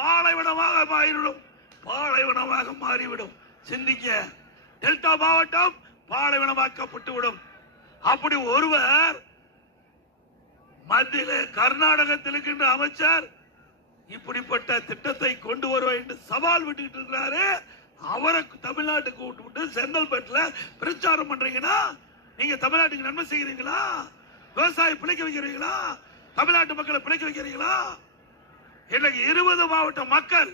பாலைவனமாக மாறிவிடும், பாலைவனமாக மாறிவிடும். சிந்திக்க, டெல்டா மாவட்டம் பாலைவனமாக்கப்பட்டு விடும். அப்படி ஒருவர் மத்தியில கர்நாடகத்தில் இருக்கின்ற அமைச்சர் இப்படிப்பட்ட திட்டத்தை கொண்டு வருவார் என்று சவால் விட்டுக்கிட்டு இருக்கிறாரு. அவரை தமிழ்நாட்டுக்கு விட்டு செங்கல்பட்டுல பிரச்சாரம் பண்றீங்கன்னா நீங்க தமிழ்நாட்டுக்கு நன்மை செய்கிறீங்களா? விவசாயி பிழைக்க வைக்கிறீங்களா? தமிழ்நாட்டு மக்களை பிழைக்க வைக்கிறீங்களா? இன்னைக்கு 20 மாவட்ட மக்கள்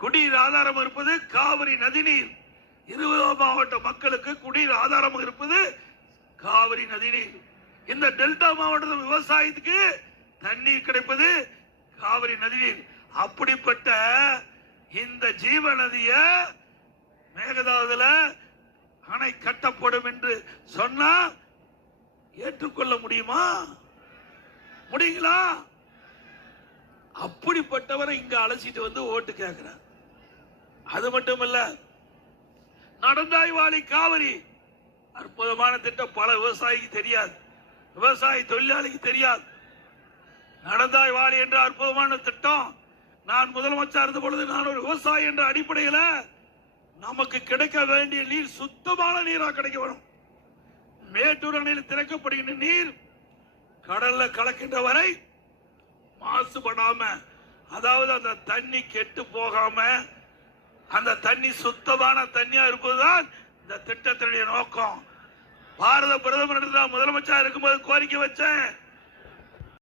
குடிநீர் ஆதாரம் இருப்பது காவிரி நதிநீர். 20 மாவட்ட மக்களுக்கு குடிநீர் ஆதாரம் இருப்பது காவிரி நதிநீர். இந்த டெல்டா மாவட்டத்தில் விவசாயத்துக்கு தண்ணீர் கிடைப்பது காவிரி நதிநீர். அப்படிப்பட்ட இந்த ஜீவ நதிய மேகதாதுல அணை கட்டப்படும் என்று சொன்னா ஏற்றுக்கொள்ள முடியுமா? முடியுங்களா? அப்படிப்பட்டவரை இங்க அழைச்சிட்டு வந்து ஓட்டு கேட்கிறார். அது மட்டுமல்ல, நடந்தாய்வாளி காவிரி அற்புதமான திட்டம். பல விவசாயிக்கு தெரியாது, விவசாய தொழிலாளிக்கு தெரியாது. நடந்தாய் வாழி என்ற அற்புதமான திட்டம். நான் முதலமைச்சர் இருந்த பொழுது நான் ஒரு விவசாயி என்ற அடிப்படையில் நமக்கு கிடைக்க வேண்டிய நீர் சுத்தமான நீராக கிடைக்க வரும். மேட்டூர் அணையில் திறக்கப்படுகின்ற நீர் கடல்ல கலக்கின்ற வரை மாசுபடாம, அதாவது அந்த தண்ணி கெட்டு போகாம அந்த தண்ணி சுத்தமான தண்ணியா இருப்பதுதான் இந்த திட்டத்தினுடைய நோக்கம். பாரத பிரதமர் முதலமைச்சர் இருக்கும்போது கோரிக்கை வச்சேன்,